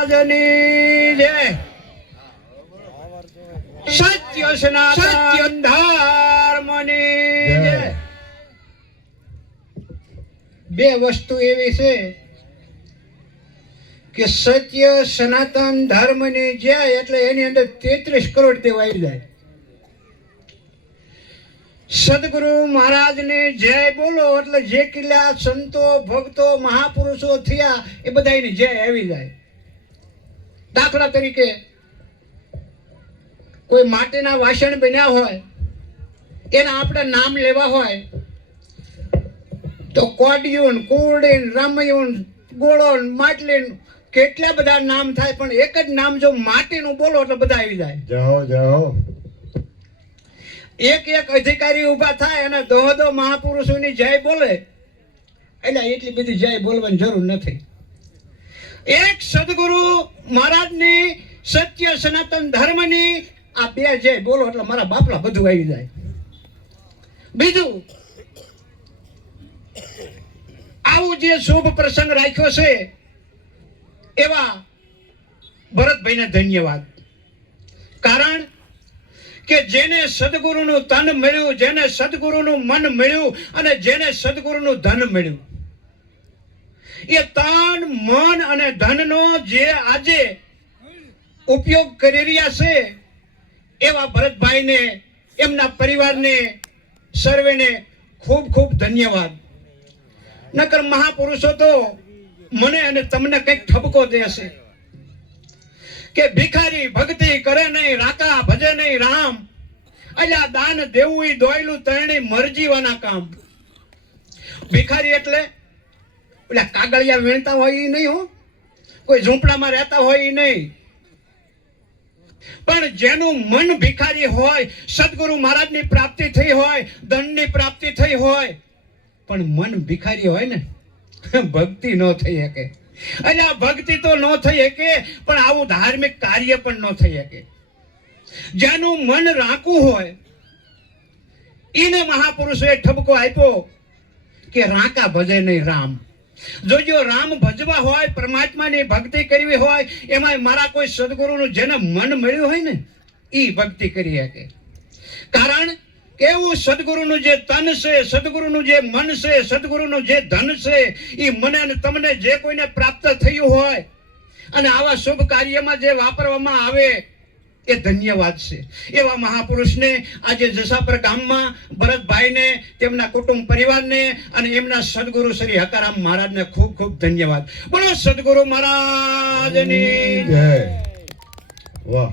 મહારાજની જય. સત્ય સનાતન ધર્મની જય. બે વસ્તુ એવી છે કે સત્ય સનાતન ધર્મની જય એટલે એની અંદર 33 કરોડ દેવ આવી જાય. સદગુરુ મહારાજની જય બોલો એટલે જે કિલ્લા સંતો ભક્તો મહાપુરુષો થયા એ બધાની જય આવી જાય. દાખલા તરીકે કોઈ માટીના વાસણ બન્યા હોય એના આપણે નામ લેવા હોય તો કોડિયું કુરડીન રામયું ગોળો માટલીન કેટલા બધા નામ થાય, પણ એક જ નામ જો માટીનું બોલો એટલે બધા આવી જાય. જાઓ જાઓ. એક એક અધિકારી ઉભા થાય અને દોહદો મહાપુરુષોની જય બોલે એટલે એટલી બધી જય બોલવાની જરૂર નથી. એક સદગુરુ મહારાજની સત્ય સનાતન ધર્મની આ બે જય બોલો એટલે મારા બાપલા બધું આવી જાય. બીજું આવું જે શુભ પ્રસંગ રાખ્યો છે એવા ભરતભાઈને ધન્યવાદ. કારણ કે જેને સદગુરુનું તન મળ્યું, જેને સદગુરુનું મન મળ્યું અને જેને સદગુરુનું ધન મળ્યું, એ તન મન અને ધનનો જે આજે ઉપયોગ કરી રહ્યા છે એવા ભરતભાઈને, એમના પરિવારને, સર્વેને ખૂબ ખૂબ ધન્યવાદ. નકર મહાપુરુષો તો મને અને તમને કંઈક ઠપકો દેશે કે ભિખારી ભક્તિ કરે નહીં, રાકા ભજે નહીં રામ, અલ્યા દાન દેવું ઈ દોયલું તરણી મરજીવાના કામ. ભિખારી એટલે ઓલા કાગળિયા વીણતા હોય ઈ નહીં હો, કોઈ ઝૂંપડામાં રહેતા હોય ઈ નહીં, પણ જેનું મન ભિખારી હોય, સદગુરુ મહારાજની પ્રાપ્તિ થઈ હોય, ધનની પ્રાપ્તિ થઈ હોય, પણ મન ભિખારી હોય ને ભક્તિ ન થઈ શકે. એટલે આ ભક્તિ તો ન થઈ શકે, પણ આવું ધાર્મિક કાર્ય પણ ન થઈ શકે. જેનું મન રાકું હોય એને મહાપુરુષોએ ઠપકો આપ્યો કે રાકા ભજે નહીં રામ. જો રામ ભજવા હોય, પરમાત્માની ભક્તિ કરવી હોય, એમાં મારા કોઈ સદગુરુનું જેને મન મળ્યું હોય ને એ ભક્તિ કરી શકે. કારણ કેવું સદગુરુનું જે તન છે, સદગુરુનું જે મન છે, સદગુરુનું જે ધન છે, એ મને અને તમને જે કોઈને પ્રાપ્ત થયું હોય અને આવા શુભ કાર્યમાં જે વાપરવામાં આવે એ ધન્યવાદ છે. એવા મહાપુરુષને આજે જસાપર ગામમાં ભરતભાઈને, તેમના કુટુંબ પરિવારને અને એમના સદગુરુ શ્રી હકારામ મહારાજને ખૂબ ખૂબ ધન્યવાદ. બોલો સદગુરુ મહારાજની જય. વાહ.